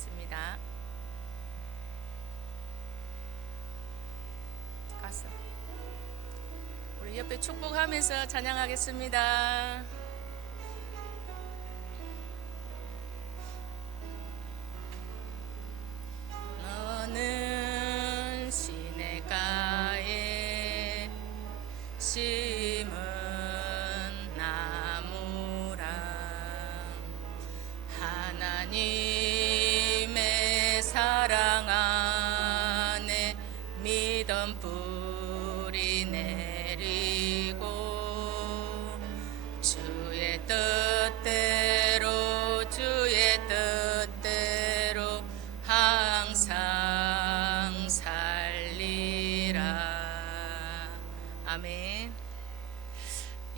찬양하겠습니다. 가서 우리 옆에 축복하면서 찬양하겠습니다. 너는 시냇가에 심은 나무라 하나님의 사랑 안에 믿음 뿌리 내리고 주의 뜻대로 항상 살리라. 아멘.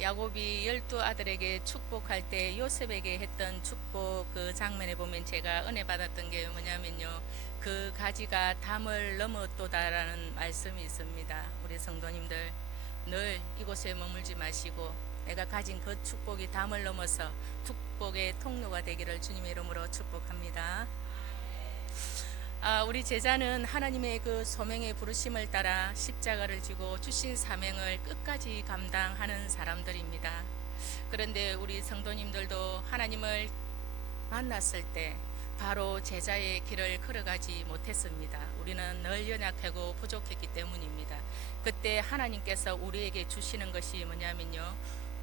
야곱이 12아들에게 축복할 때 요셉에게 했던 축복 그 장면에 보면 제가 은혜 받았던 게 뭐냐면요, 그 가지가 담을 넘었도다라는 말씀이 있습니다. 우리 성도님들 늘 이곳에 머물지 마시고 내가 가진 그 축복이 담을 넘어서 축복의 통로가 되기를 주님의 이름으로 축복합니다. 우리 제자는 하나님의 그 소명의 부르심을 따라 십자가를 지고 주신 사명을 끝까지 감당하는 사람들입니다. 그런데 우리 성도님들도 하나님을 만났을 때 바로 제자의 길을 걸어가지 못했습니다. 우리는 늘 연약하고 부족했기 때문입니다. 그때 하나님께서 우리에게 주시는 것이 뭐냐면요,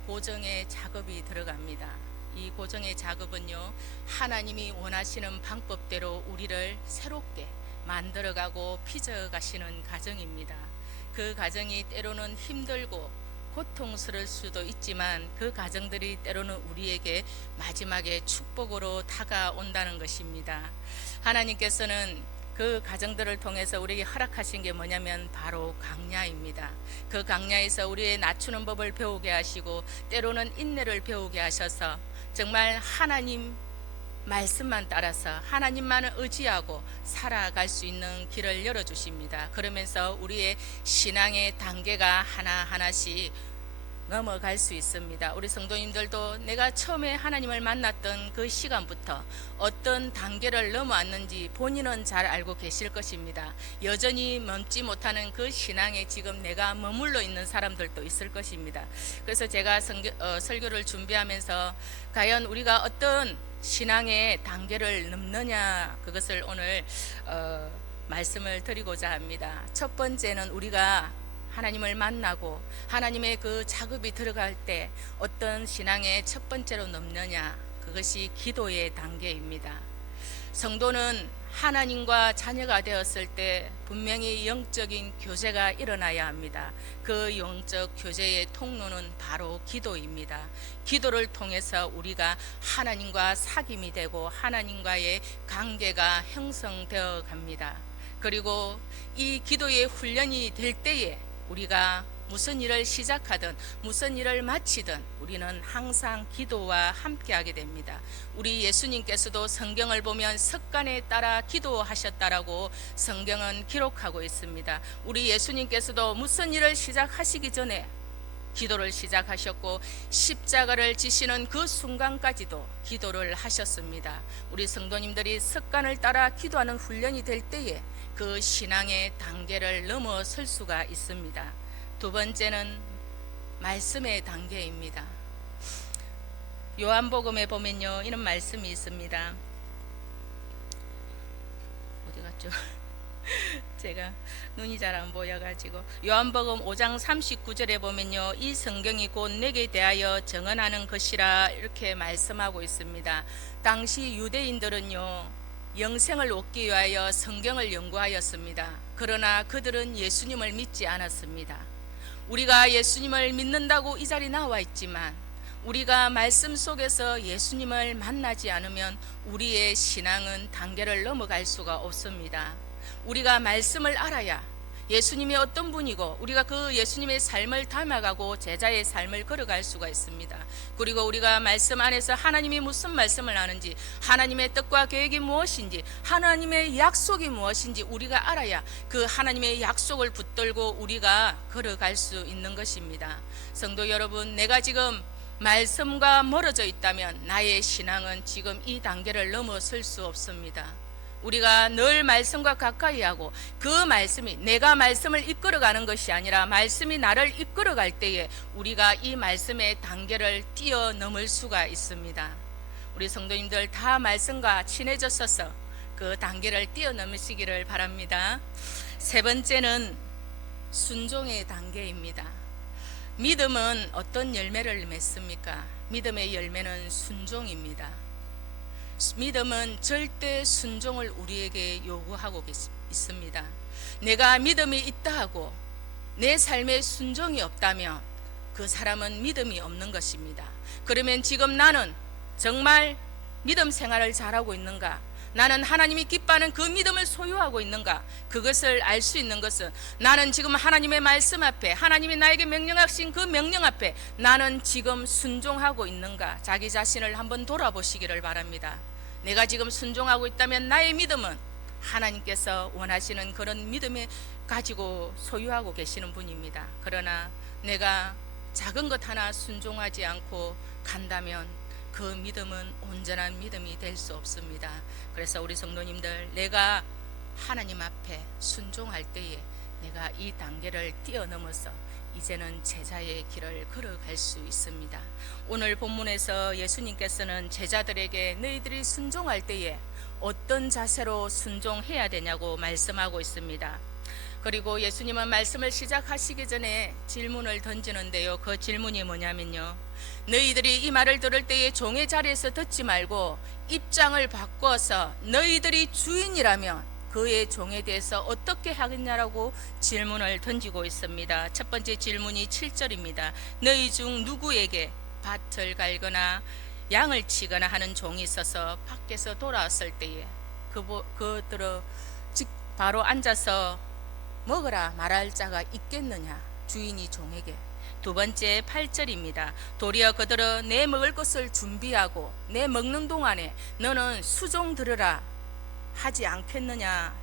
고정의 작업이 들어갑니다. 이 고정의 작업은요, 하나님이 원하시는 방법대로 우리를 새롭게 만들어가고 빚어가시는 과정입니다. 그 과정이 때로는 힘들고 고통스러울 수도 있지만 그 과정들이 때로는 우리에게 마지막에 축복으로 다가온다는 것입니다. 하나님께서는 그 과정들을 통해서 우리에게 허락하신 게 뭐냐면 바로 강야입니다. 그 강야에서 우리의 낮추는 법을 배우게 하시고 때로는 인내를 배우게 하셔서 정말 하나님 말씀만 따라서 하나님만을 의지하고 살아갈 수 있는 길을 열어주십니다. 그러면서 우리의 신앙의 단계가 하나하나씩 넘어갈 수 있습니다. 우리 성도님들도 내가 처음에 하나님을 만났던 그 시간부터 어떤 단계를 넘어왔는지 본인은 잘 알고 계실 것입니다. 여전히 멈지 못하는 그 신앙에 지금 내가 머물러 있는 사람들도 있을 것입니다. 그래서 제가 설교를 준비하면서 과연 우리가 어떤 신앙의 단계를 넘느냐, 그것을 오늘 말씀을 드리고자 합니다. 첫 번째는 우리가 하나님을 만나고 하나님의 그 작업이 들어갈 때 어떤 신앙의 첫 번째로 넘느냐, 그것이 기도의 단계입니다. 성도는 하나님과 자녀가 되었을 때 분명히 영적인 교제가 일어나야 합니다. 그 영적 교제의 통로는 바로 기도입니다. 기도를 통해서 우리가 하나님과 사귐이 되고 하나님과의 관계가 형성되어 갑니다. 그리고 이 기도의 훈련이 될 때에 우리가 무슨 일을 시작하든 무슨 일을 마치든 우리는 항상 기도와 함께하게 됩니다. 우리 예수님께서도 성경을 보면 습관에 따라 기도하셨다라고 성경은 기록하고 있습니다. 우리 예수님께서도 무슨 일을 시작하시기 전에 기도를 시작하셨고 십자가를 지시는 그 순간까지도 기도를 하셨습니다. 우리 성도님들이 습관을 따라 기도하는 훈련이 될 때에 그 신앙의 단계를 넘어설 수가 있습니다. 두 번째는 말씀의 단계입니다. 요한복음에 보면요, 이런 말씀이 있습니다. 어디 갔죠? 제가 눈이 잘 안 보여가지고 요한복음 5장 39절에 보면요, 이 성경이 곧 내게 대하여 증언하는 것이라 이렇게 말씀하고 있습니다. 당시 유대인들은요, 영생을 얻기 위하여 성경을 연구하였습니다. 그러나 그들은 예수님을 믿지 않았습니다. 우리가 예수님을 믿는다고 이 자리에 나와 있지만 우리가 말씀 속에서 예수님을 만나지 않으면 우리의 신앙은 단계를 넘어갈 수가 없습니다. 우리가 말씀을 알아야 예수님이 어떤 분이고 우리가 그 예수님의 삶을 닮아가고 제자의 삶을 걸어갈 수가 있습니다. 그리고 우리가 말씀 안에서 하나님이 무슨 말씀을 하는지, 하나님의 뜻과 계획이 무엇인지, 하나님의 약속이 무엇인지 우리가 알아야 그 하나님의 약속을 붙들고 우리가 걸어갈 수 있는 것입니다. 성도 여러분, 내가 지금 말씀과 멀어져 있다면 나의 신앙은 지금 이 단계를 넘어설 수 없습니다. 우리가 늘 말씀과 가까이 하고 그 말씀이 내가 말씀을 이끌어가는 것이 아니라 말씀이 나를 이끌어갈 때에 우리가 이 말씀의 단계를 뛰어넘을 수가 있습니다. 우리 성도님들 다 말씀과 친해졌어서 그 단계를 뛰어넘으시기를 바랍니다. 세 번째는 순종의 단계입니다. 믿음은 어떤 열매를 맺습니까? 믿음의 열매는 순종입니다. 믿음은 절대 순종을 우리에게 요구하고 있습니다. 내가 믿음이 있다 하고 내 삶에 순종이 없다면 그 사람은 믿음이 없는 것입니다. 그러면 지금 나는 정말 믿음 생활을 잘하고 있는가? 나는 하나님이 기뻐하는 그 믿음을 소유하고 있는가? 그것을 알 수 있는 것은 나는 지금 하나님의 말씀 앞에, 하나님이 나에게 명령하신 그 명령 앞에 나는 지금 순종하고 있는가? 자기 자신을 한번 돌아보시기를 바랍니다. 내가 지금 순종하고 있다면 나의 믿음은 하나님께서 원하시는 그런 믿음에 가지고 소유하고 계시는 분입니다. 그러나 내가 작은 것 하나 순종하지 않고 간다면 그 믿음은 온전한 믿음이 될 수 없습니다. 그래서 우리 성도님들, 내가 하나님 앞에 순종할 때에 내가 이 단계를 뛰어넘어서 이제는 제자의 길을 걸어갈 수 있습니다. 오늘 본문에서 예수님께서는 제자들에게 너희들이 순종할 때에 어떤 자세로 순종해야 되냐고 말씀하고 있습니다. 그리고 예수님은 말씀을 시작하시기 전에 질문을 던지는데요. 그 질문이 뭐냐면요, 너희들이 이 말을 들을 때에 종의 자리에서 듣지 말고 입장을 바꿔서 너희들이 주인이라면 그의 종에 대해서 어떻게 하겠냐라고 질문을 던지고 있습니다. 첫 번째 질문이 7절입니다. 너희 중 누구에게 밭을 갈거나 양을 치거나 하는 종이 있어서 밖에서 돌아왔을 때에 그들을 바로 앉아서 먹으라 말할 자가 있겠느냐, 주인이 종에게. 두 번째 8절입니다. 도리어 그들은 내 먹을 것을 준비하고 내 먹는 동안에 너는 수종 들으라 하지 않겠느냐.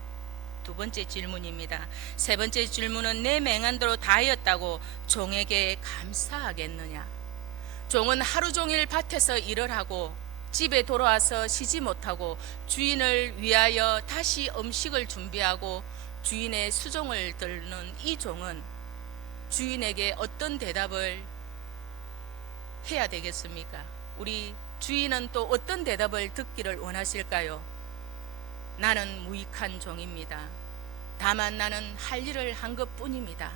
두 번째 질문입니다. 세 번째 질문은 내 맹한대로 다 하였다고 종에게 감사하겠느냐. 종은 하루 종일 밭에서 일을 하고 집에 돌아와서 쉬지 못하고 주인을 위하여 다시 음식을 준비하고 주인의 수종을 들는 이 종은 주인에게 어떤 대답을 해야 되겠습니까? 우리 주인은 또 어떤 대답을 듣기를 원하실까요? 나는 무익한 종입니다. 다만 나는 할 일을 한 것뿐입니다.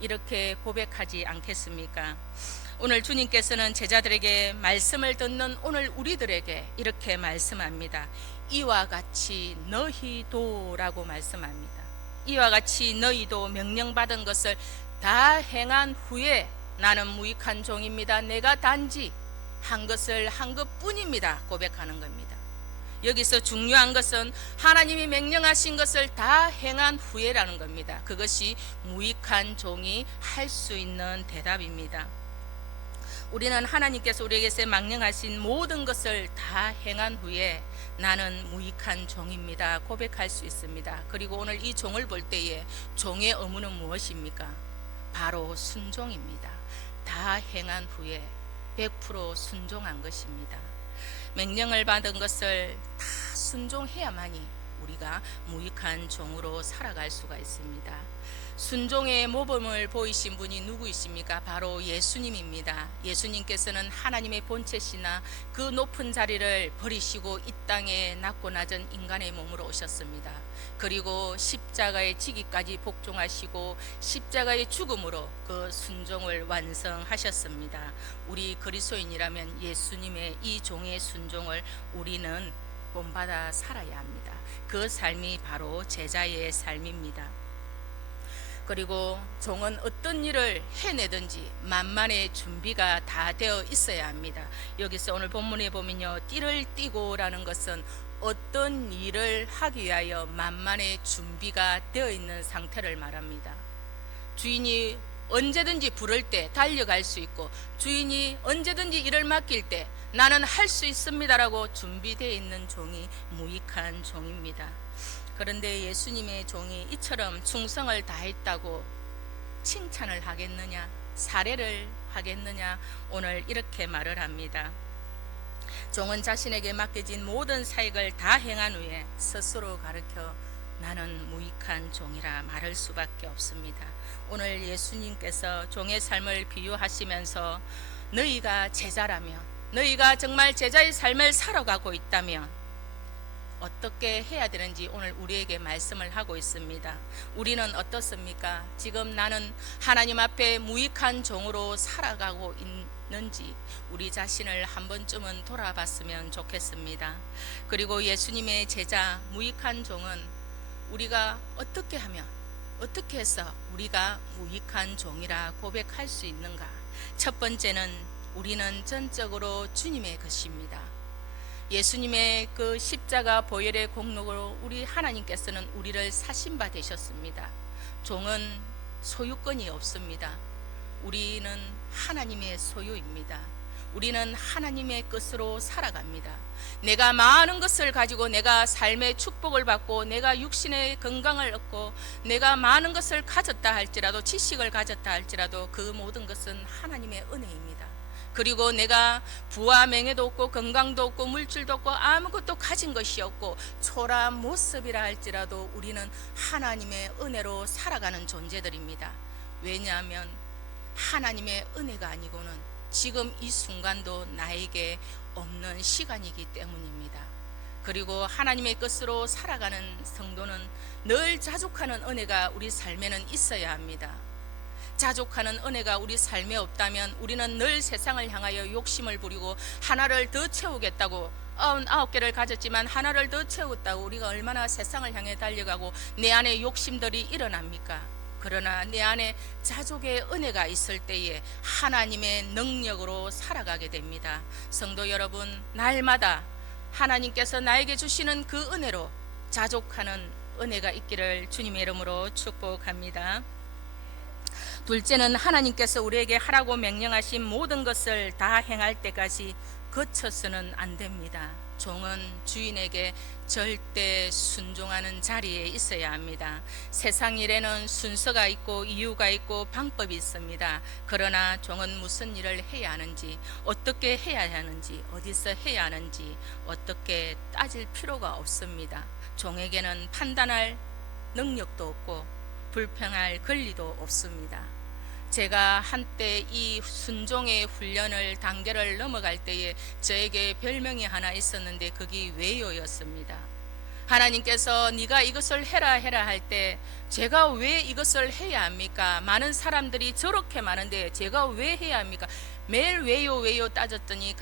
이렇게 고백하지 않겠습니까? 오늘 주님께서는 제자들에게 말씀을 듣는 오늘 우리들에게 이렇게 말씀합니다. 이와 같이 너희도라고 말씀합니다. 이와 같이 너희도 명령받은 것을 다 행한 후에 나는 무익한 종입니다. 내가 단지 한 것을 한 것뿐입니다. 고백하는 겁니다. 여기서 중요한 것은 하나님이 명령하신 것을 다 행한 후에라는 겁니다. 그것이 무익한 종이 할 수 있는 대답입니다. 우리는 하나님께서 우리에게 명령하신 모든 것을 다 행한 후에 나는 무익한 종입니다. 고백할 수 있습니다. 그리고 오늘 이 종을 볼 때에 종의 의무는 무엇입니까? 바로 순종입니다. 다 행한 후에 100% 순종한 것입니다. 명령을 받은 것을 다 순종해야만이 우리가 무익한 종으로 살아갈 수가 있습니다. 순종의 모범을 보이신 분이 누구이십니까? 바로 예수님입니다. 예수님께서는 하나님의 본체시나 그 높은 자리를 버리시고 이 땅에 낮고 낮은 인간의 몸으로 오셨습니다. 그리고 십자가의 지기까지 복종하시고 십자가의 죽음으로 그 순종을 완성하셨습니다. 우리 그리스도인이라면 예수님의 이 종의 순종을 우리는 본받아 살아야 합니다. 그 삶이 바로 제자의 삶입니다. 그리고 종은 어떤 일을 해내든지 만만의 준비가 다 되어 있어야 합니다. 여기서 오늘 본문에 보면요, 띠를 띠고라는 것은 어떤 일을 하기 위하여 만만의 준비가 되어 있는 상태를 말합니다. 주인이 언제든지 부를 때 달려갈 수 있고 주인이 언제든지 일을 맡길 때 나는 할 수 있습니다라고 준비되어 있는 종이 무익한 종입니다. 그런데 예수님의 종이 이처럼 충성을 다했다고 칭찬을 하겠느냐, 사례를 하겠느냐, 오늘 이렇게 말을 합니다. 종은 자신에게 맡겨진 모든 사역을 다 행한 후에 스스로 가르쳐 나는 무익한 종이라 말할 수밖에 없습니다. 오늘 예수님께서 종의 삶을 비유하시면서 너희가 제자라면, 너희가 정말 제자의 삶을 살아가고 있다면 어떻게 해야 되는지 오늘 우리에게 말씀을 하고 있습니다. 우리는 어떻습니까? 지금 나는 하나님 앞에 무익한 종으로 살아가고 있는지 우리 자신을 한 번쯤은 돌아봤으면 좋겠습니다. 그리고 예수님의 제자 무익한 종은 우리가 어떻게 하면, 어떻게 해서 우리가 무익한 종이라 고백할 수 있는가? 첫 번째는 우리는 전적으로 주님의 것입니다. 예수님의 그 십자가 보혈의 공로로 우리 하나님께서는 우리를 사신 바 되셨습니다. 종은 소유권이 없습니다. 우리는 하나님의 소유입니다. 우리는 하나님의 것으로 살아갑니다. 내가 많은 것을 가지고 내가 삶의 축복을 받고 내가 육신의 건강을 얻고 내가 많은 것을 가졌다 할지라도, 지식을 가졌다 할지라도 그 모든 것은 하나님의 은혜입니다. 그리고 내가 부와 명예도 없고 건강도 없고 물질도 없고 아무것도 가진 것이 없고 초라한 모습이라 할지라도 우리는 하나님의 은혜로 살아가는 존재들입니다. 왜냐하면 하나님의 은혜가 아니고는 지금 이 순간도 나에게 없는 시간이기 때문입니다. 그리고 하나님의 것으로 살아가는 성도는 늘 자족하는 은혜가 우리 삶에는 있어야 합니다. 자족하는 은혜가 우리 삶에 없다면 우리는 늘 세상을 향하여 욕심을 부리고 하나를 더 채우겠다고 99개를 가졌지만 하나를 더 채웠다고 우리가 얼마나 세상을 향해 달려가고 내 안에 욕심들이 일어납니까? 그러나 내 안에 자족의 은혜가 있을 때에 하나님의 능력으로 살아가게 됩니다. 성도 여러분, 날마다 하나님께서 나에게 주시는 그 은혜로 자족하는 은혜가 있기를 주님의 이름으로 축복합니다. 둘째는 하나님께서 우리에게 하라고 명령하신 모든 것을 다 행할 때까지 거쳐서는 안 됩니다. 종은 주인에게 절대 순종하는 자리에 있어야 합니다. 세상 일에는 순서가 있고 이유가 있고 방법이 있습니다. 그러나 종은 무슨 일을 해야 하는지, 어떻게 해야 하는지, 어디서 해야 하는지 어떻게 따질 필요가 없습니다. 종에게는 판단할 능력도 없고 불평할 권리도 없습니다. 제가 한때 이 순종의 훈련을 단계를 넘어갈 때에 저에게 별명이 하나 있었는데 그게 왜요였습니다. 하나님께서 네가 이것을 해라 할 때 제가 왜 이것을 해야 합니까? 많은 사람들이 저렇게 많은데 제가 왜 해야 합니까? 매일 왜요 따졌더니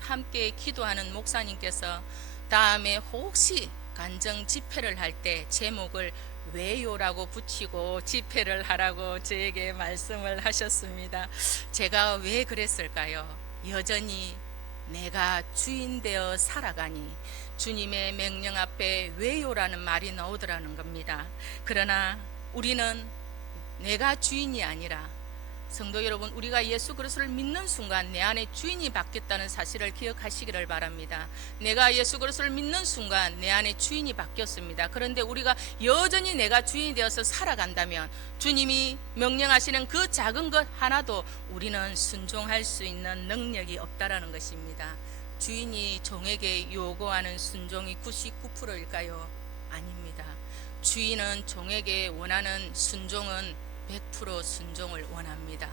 함께 기도하는 목사님께서 다음에 혹시 간정 집회를 할 때 제목을 왜요라고 붙이고 집회를 하라고 저에게 말씀을 하셨습니다. 제가 왜 그랬을까요? 여전히 내가 주인 되어 살아가니 주님의 명령 앞에 왜요라는 말이 나오더라는 겁니다. 그러나 우리는 내가 주인이 아니라, 성도 여러분, 우리가 예수 그리스도를 믿는 순간 내 안에 주인이 바뀌었다는 사실을 기억하시기를 바랍니다. 내가 예수 그리스도를 믿는 순간 내 안에 주인이 바뀌었습니다. 그런데 우리가 여전히 내가 주인이 되어서 살아간다면 주님이 명령하시는 그 작은 것 하나도 우리는 순종할 수 있는 능력이 없다라는 것입니다. 주인이 종에게 요구하는 순종이 99%일까요? 아닙니다. 주인은 종에게 원하는 순종은 100% 순종을 원합니다.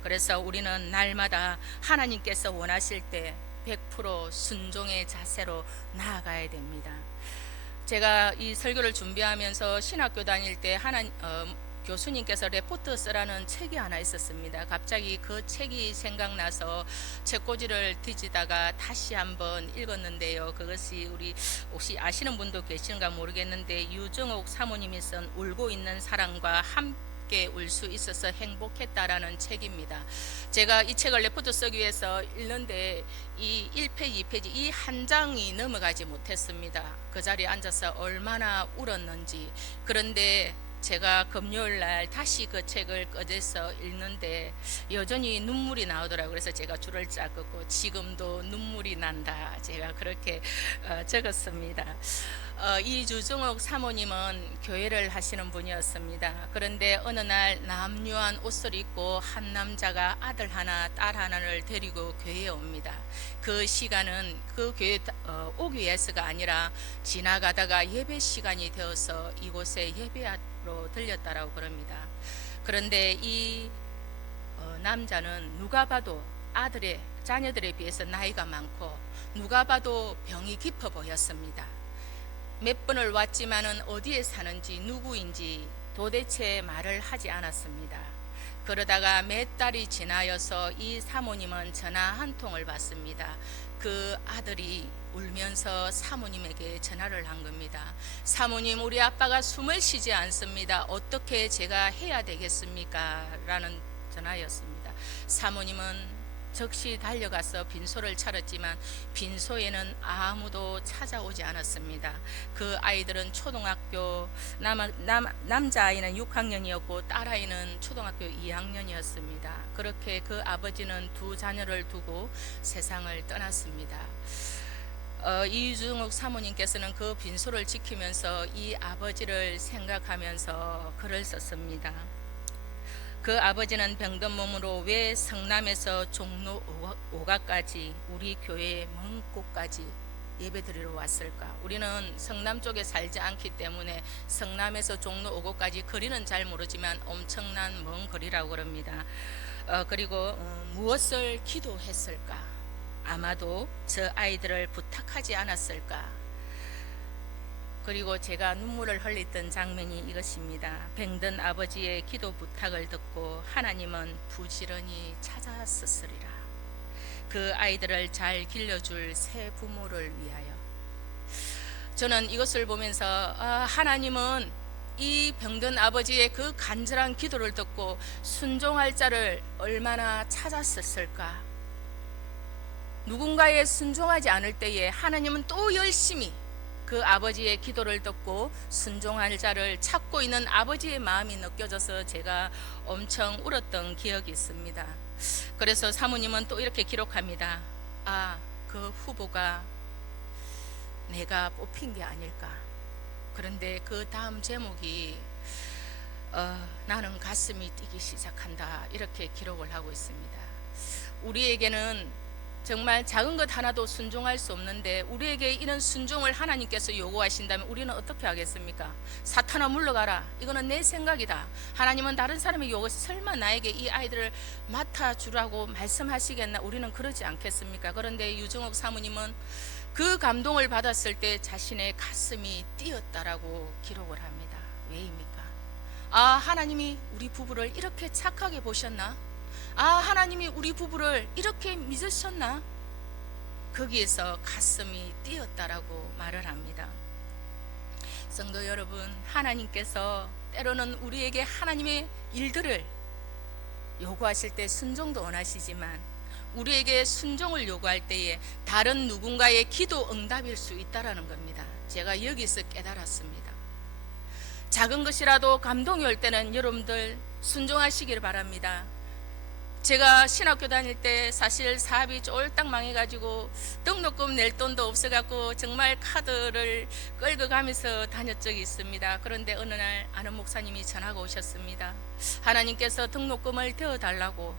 그래서 우리는 날마다 하나님께서 원하실 때 100% 순종의 자세로 나아가야 됩니다. 제가 이 설교를 준비하면서 신학교 다닐 때 교수님께서 레포트 쓰라는 책이 하나 있었습니다. 갑자기 그 책이 생각나서 책꽂이를 뒤지다가 다시 한번 읽었는데요. 그것이 우리 혹시 아시는 분도 계시는가 모르겠는데 유정옥 사모님이 쓴 울고 있는 사람과 함께 울 수 있어서 행복했다라는 책입니다. 제가 이 책을 레포트 쓰기 위해서 읽는데 이 1페이지, 2페이지 이 한 장이 넘어가지 못했습니다. 그 자리에 앉아서 얼마나 울었는지. 그런데 제가 금요일 날 다시 그 책을 꺼내서 읽는데 여전히 눈물이 나오더라고요. 그래서 제가 줄을 쫙 긋고 지금도 눈물이 난다, 제가 그렇게 적었습니다. 이 유정옥 사모님은 교회를 하시는 분이었습니다. 그런데 어느 날 남유한 옷을 입고 한 남자가 아들 하나 딸 하나를 데리고 교회에 옵니다. 그 시간은 그 교회 오기 위해서가 아니라 지나가다가 예배 시간이 되어서 이곳에 예배하러 들렸다라고 그럽니다. 그런데 이 남자는 누가 봐도 아들의 자녀들에 비해서 나이가 많고 누가 봐도 병이 깊어 보였습니다. 몇 번을 왔지만은 어디에 사는지 누구인지 도대체 말을 하지 않았습니다. 그러다가 몇 달이 지나여서 이 사모님은 전화 한 통을 받습니다. 그 아들이 울면서 사모님에게 전화를 한 겁니다. 사모님, 우리 아빠가 숨을 쉬지 않습니다. 어떻게 제가 해야 되겠습니까? 라는 전화였습니다. 사모님은 즉시 달려가서 빈소를 차렸지만 빈소에는 아무도 찾아오지 않았습니다. 그 아이들은 초등학교 남자아이는 6학년이었고 딸아이는 초등학교 2학년이었습니다. 그렇게 그 아버지는 두 자녀를 두고 세상을 떠났습니다. 이유중옥 사모님께서는 그 빈소를 지키면서 이 아버지를 생각하면서 글을 썼습니다. 그 아버지는 병든 몸으로 왜 성남에서 종로 5가까지 우리 교회의 먼 곳까지 예배드리러 왔을까? 우리는 성남 쪽에 살지 않기 때문에 성남에서 종로 5구까지 거리는 잘 모르지만 엄청난 먼 거리라고 그럽니다. 그리고 무엇을 기도했을까? 아마도 저 아이들을 부탁하지 않았을까? 그리고 제가 눈물을 흘렸던 장면이 이것입니다. 병든 아버지의 기도 부탁을 듣고 하나님은 부지런히 찾았으리라. 그 아이들을 잘 길러줄 새 부모를 위하여. 저는 이것을 보면서 하나님은 이 병든 아버지의 그 간절한 기도를 듣고 순종할 자를 얼마나 찾았을까. 누군가의 순종하지 않을 때에 하나님은 또 열심히 그 아버지의 기도를 듣고 순종할 자를 찾고 있는 아버지의 마음이 느껴져서 제가 엄청 울었던 기억이 있습니다. 그래서 사모님은 또 이렇게 기록합니다. 그 후보가 내가 뽑힌 게 아닐까. 그런데 그 다음 제목이 나는 가슴이 뛰기 시작한다, 이렇게 기록을 하고 있습니다. 우리에게는 정말 작은 것 하나도 순종할 수 없는데 우리에게 이런 순종을 하나님께서 요구하신다면 우리는 어떻게 하겠습니까? 사탄아 물러가라, 이거는 내 생각이다. 하나님은 다른 사람의 요구, 설마 나에게 이 아이들을 맡아주라고 말씀하시겠나? 우리는 그러지 않겠습니까? 그런데 유정옥 사모님은 그 감동을 받았을 때 자신의 가슴이 뛰었다라고 기록을 합니다. 왜입니까? 하나님이 우리 부부를 이렇게 착하게 보셨나? 하나님이 우리 부부를 이렇게 믿으셨나? 거기에서 가슴이 뛰었다라고 말을 합니다. 성도 여러분, 하나님께서 때로는 우리에게 하나님의 일들을 요구하실 때 순종도 원하시지만 우리에게 순종을 요구할 때에 다른 누군가의 기도 응답일 수 있다라는 겁니다. 제가 여기서 깨달았습니다. 작은 것이라도 감동이 올 때는 여러분들 순종하시기를 바랍니다. 제가 신학교 다닐 때 사실 사업이 쫄딱 망해가지고 등록금 낼 돈도 없어갖고 정말 카드를 끌고 가면서 다녔 적이 있습니다. 그런데 어느 날 아는 목사님이 전화가 오셨습니다. 하나님께서 등록금을 대어달라고.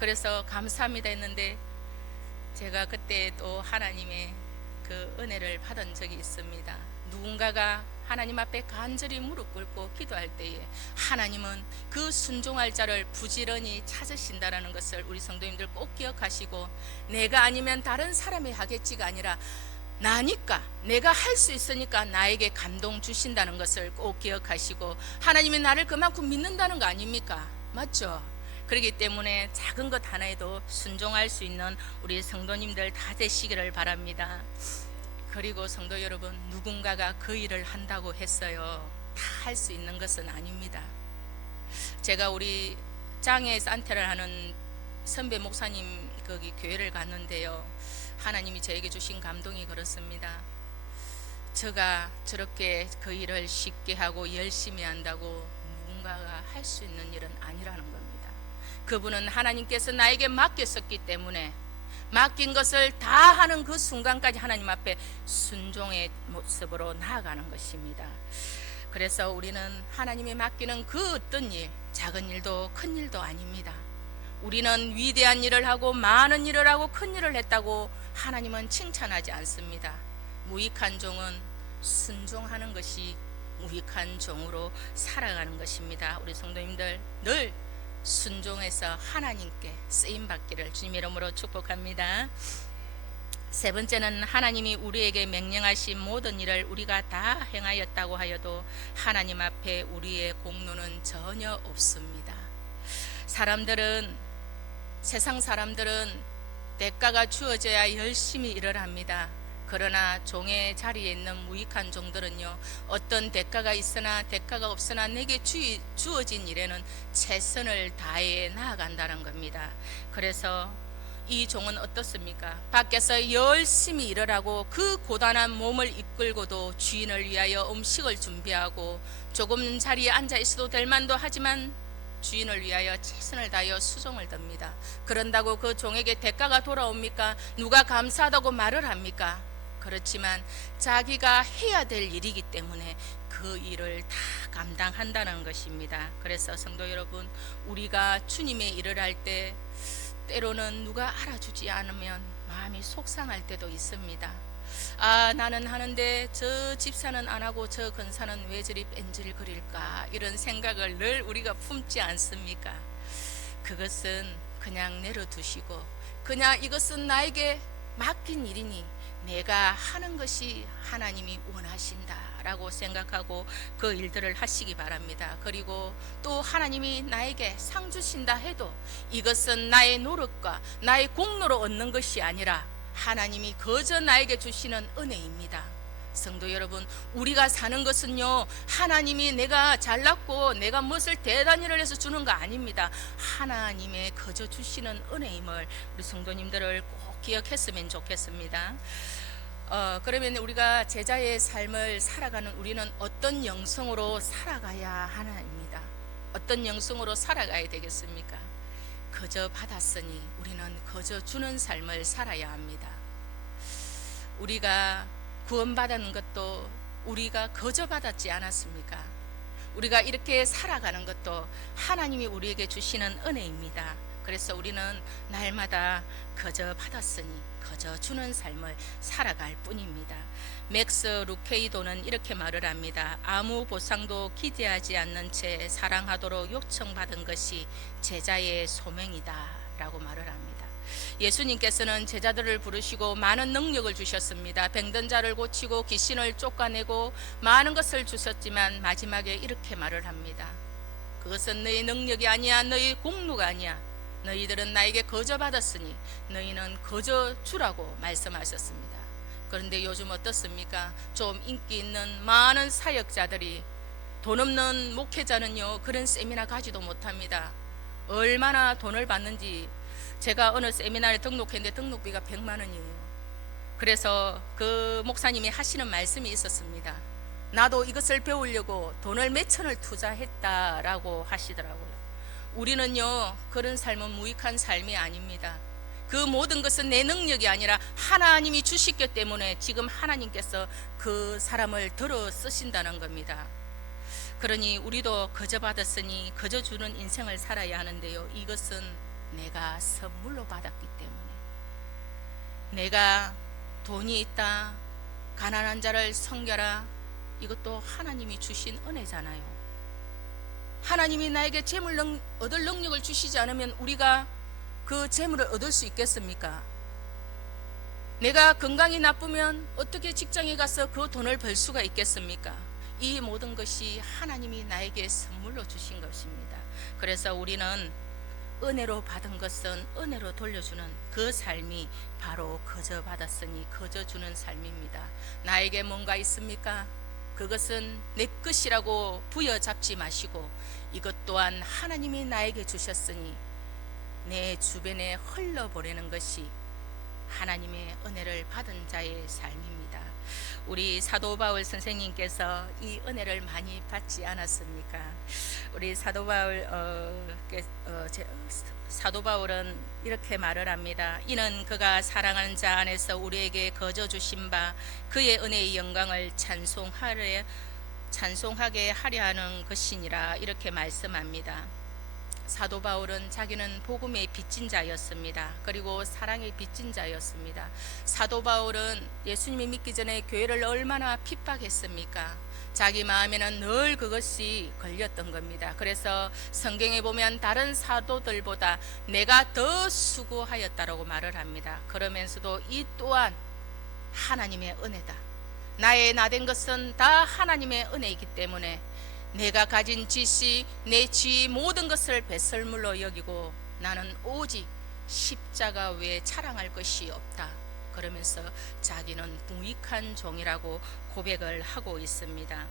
그래서 감사합니다 했는데 제가 그때 또 하나님의 그 은혜를 받은 적이 있습니다. 누군가가 하나님 앞에 간절히 무릎 꿇고 기도할 때에 하나님은 그 순종할 자를 부지런히 찾으신다라는 것을 우리 성도님들 꼭 기억하시고, 내가 아니면 다른 사람이 하겠지가 아니라 나니까, 내가 할 수 있으니까 나에게 감동 주신다는 것을 꼭 기억하시고, 하나님이 나를 그만큼 믿는다는 거 아닙니까? 맞죠? 그렇기 때문에 작은 것 하나에도 순종할 수 있는 우리 성도님들 다 되시기를 바랍니다. 그리고 성도 여러분, 누군가가 그 일을 한다고 했어요. 다 할 수 있는 것은 아닙니다. 제가 우리 장애 산태를 하는 선배 목사님 거기 교회를 갔는데요. 하나님이 저에게 주신 감동이 그렇습니다. 제가 저렇게 그 일을 쉽게 하고 열심히 한다고 누군가가 할 수 있는 일은 아니라는 겁니다. 그분은 하나님께서 나에게 맡겼었기 때문에 맡긴 것을 다 하는 그 순간까지 하나님 앞에 순종의 모습으로 나아가는 것입니다. 그래서 우리는 하나님이 맡기는 그 어떤 일, 작은 일도 큰 일도 아닙니다. 우리는 위대한 일을 하고 많은 일을 하고 큰 일을 했다고 하나님은 칭찬하지 않습니다. 무익한 종은 순종하는 것이 무익한 종으로 살아가는 것입니다. 우리 성도님들 늘 순종해서 하나님께 쓰임받기를 주님 이름으로 축복합니다. 세 번째는 하나님이 우리에게 명령하신 모든 일을 우리가 다 행하였다고 하여도 하나님 앞에 우리의 공로는 전혀 없습니다. 세상 사람들은 대가가 주어져야 열심히 일을 합니다. 그러나 종의 자리에 있는 무익한 종들은요, 어떤 대가가 있으나 대가가 없으나 내게 주어진 일에는 최선을 다해 나아간다는 겁니다. 그래서 이 종은 어떻습니까? 밖에서 열심히 일을 하고 그 고단한 몸을 이끌고도 주인을 위하여 음식을 준비하고 조금 자리에 앉아 있어도 될 만도 하지만 주인을 위하여 최선을 다하여 수종을 듭니다. 그런다고 그 종에게 대가가 돌아옵니까? 누가 감사하다고 말을 합니까? 그렇지만 자기가 해야 될 일이기 때문에 그 일을 다 감당한다는 것입니다. 그래서 성도 여러분, 우리가 주님의 일을 할 때 때로는 누가 알아주지 않으면 마음이 속상할 때도 있습니다. 나는 하는데 저 집사는 안 하고 저 근사는 왜 저리 뺀질거릴까, 이런 생각을 늘 우리가 품지 않습니까? 그것은 그냥 내려두시고 그냥 이것은 나에게 맡긴 일이니 내가 하는 것이 하나님이 원하신다라고 생각하고 그 일들을 하시기 바랍니다. 그리고 또 하나님이 나에게 상 주신다 해도 이것은 나의 노력과 나의 공로로 얻는 것이 아니라 하나님이 거저 나에게 주시는 은혜입니다. 성도 여러분, 우리가 사는 것은요, 하나님이 내가 잘났고 내가 무엇을 대단히를 해서 주는 거 아닙니다. 하나님의 거저 주시는 은혜임을 우리 성도님들을 꼭 기억했으면 좋겠습니다. 그러면 우리가 제자의 삶을 살아가는 우리는 어떤 영성으로 살아가야 하나입니다. 어떤 영성으로 살아가야 되겠습니까? 거저 받았으니 우리는 거저 주는 삶을 살아야 합니다. 우리가 구원받은 것도 우리가 거저 받았지 않았습니까? 우리가 이렇게 살아가는 것도 하나님이 우리에게 주시는 은혜입니다. 그래서 우리는 날마다 거저 받았으니 거저 주는 삶을 살아갈 뿐입니다. 맥스 루케이도는 이렇게 말을 합니다. 아무 보상도 기대하지 않는 채 사랑하도록 요청받은 것이 제자의 소명이다 라고 말을 합니다. 예수님께서는 제자들을 부르시고 많은 능력을 주셨습니다. 병든 자를 고치고 귀신을 쫓아내고 많은 것을 주셨지만 마지막에 이렇게 말을 합니다. 그것은 너희 능력이 아니야, 너희 공로가 아니야. 너희들은 나에게 거저 받았으니 너희는 거저 주라고 말씀하셨습니다. 그런데 요즘 어떻습니까? 좀 인기 있는 많은 사역자들이 돈 없는 목회자는요, 그런 세미나 가지도 못합니다. 얼마나 돈을 받는지, 제가 어느 세미나에 등록했는데 등록비가 100만 원이에요. 그래서 그 목사님이 하시는 말씀이 있었습니다. 나도 이것을 배우려고 돈을 몇 천을 투자했다라고 하시더라고요. 우리는요, 그런 삶은 무익한 삶이 아닙니다. 그 모든 것은 내 능력이 아니라 하나님이 주시기 때문에 지금 하나님께서 그 사람을 들어 쓰신다는 겁니다. 그러니 우리도 거저 받았으니 거저 주는 인생을 살아야 하는데요, 이것은 내가 선물로 받았기 때문에, 내가 돈이 있다, 가난한 자를 섬겨라, 이것도 하나님이 주신 은혜잖아요. 하나님이 나에게 재물 얻을 능력을 주시지 않으면 우리가 그 재물을 얻을 수 있겠습니까? 내가 건강이 나쁘면 어떻게 직장에 가서 그 돈을 벌 수가 있겠습니까? 이 모든 것이 하나님이 나에게 선물로 주신 것입니다. 그래서 우리는 은혜로 받은 것은 은혜로 돌려주는 그 삶이 바로 거저 받았으니 거저 주는 삶입니다. 나에게 뭔가 있습니까? 그것은 내 것이라고 부여잡지 마시고 이것 또한 하나님이 나에게 주셨으니 내 주변에 흘러보내는 것이 하나님의 은혜를 받은 자의 삶입니다. 우리 사도 바울 선생님께서 이 은혜를 많이 받지 않았습니까? 우리 사도 바울 사도 바울은 이렇게 말을 합니다. 이는 그가 사랑하는 자 안에서 우리에게 거저 주신 바 그의 은혜의 영광을 찬송하게 하려 하는 것이니라, 이렇게 말씀합니다. 사도 바울은 자기는 복음의 빚진 자였습니다. 그리고 사랑의 빚진 자였습니다. 사도 바울은 예수님이 믿기 전에 교회를 얼마나 핍박했습니까? 자기 마음에는 늘 그것이 걸렸던 겁니다. 그래서 성경에 보면 다른 사도들보다 내가 더 수고하였다라고 말을 합니다. 그러면서도 이 또한 하나님의 은혜다. 나의 나된 것은 다 하나님의 은혜이기 때문에 내가 가진 지식, 내 지위 모든 것을 배설물로 여기고 나는 오직 십자가 외에 자랑할 것이 없다. 그러면서 자기는 무익한 종이라고 고백을 하고 있습니다.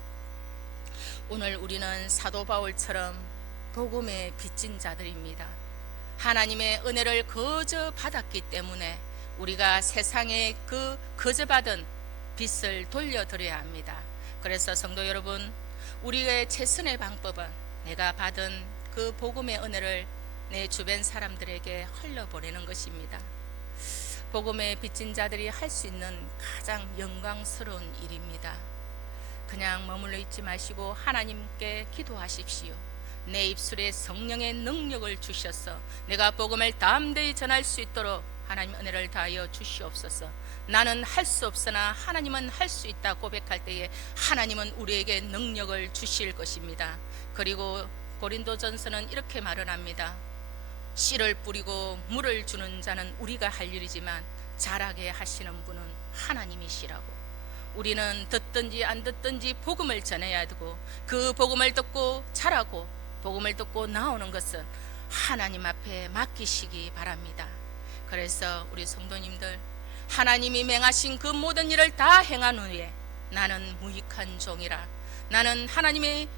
오늘 우리는 사도 바울처럼 복음에 빚진 자들입니다. 하나님의 은혜를 거저 받았기 때문에 우리가 세상에 그 거저 받은 빚을 돌려드려야 합니다. 그래서 성도 여러분, 우리의 최선의 방법은 내가 받은 그 복음의 은혜를 내 주변 사람들에게 흘려보내는 것입니다. 복음의 빚진 자들이 할 수 있는 가장 영광스러운 일입니다. 그냥 머물러 있지 마시고 하나님께 기도하십시오. 내 입술에 성령의 능력을 주셔서 내가 복음을 담대히 전할 수 있도록 하나님 은혜를 다하여 주시옵소서. 나는 할 수 없으나 하나님은 할 수 있다 고백할 때에 하나님은 우리에게 능력을 주실 것입니다. 그리고 고린도전서는 이렇게 말을 합니다. 씨를 뿌리고 물을 주는 자는 우리가 할 일이지만 자라게 하시는 분은 하나님이시라고. 우리는 듣든지 안 듣든지 복음을 전해야 되고 그 복음을 듣고 자라고 복음을 듣고 나오는 것은 하나님 앞에 맡기시기 바랍니다. 그래서 우리 성도님들, 하나님이 맹하신 그 모든 일을 다 행한 후에 나는 무익한 종이라, 나는 하나님의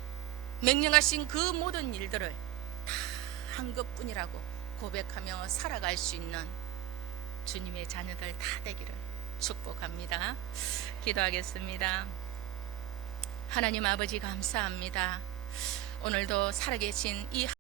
명령하신 그 모든 일들을 다 한 것뿐이라고 고백하며 살아갈 수 있는 주님의 자녀들 다 되기를 축복합니다. 기도하겠습니다. 하나님 아버지 감사합니다. 오늘도 살아계신 이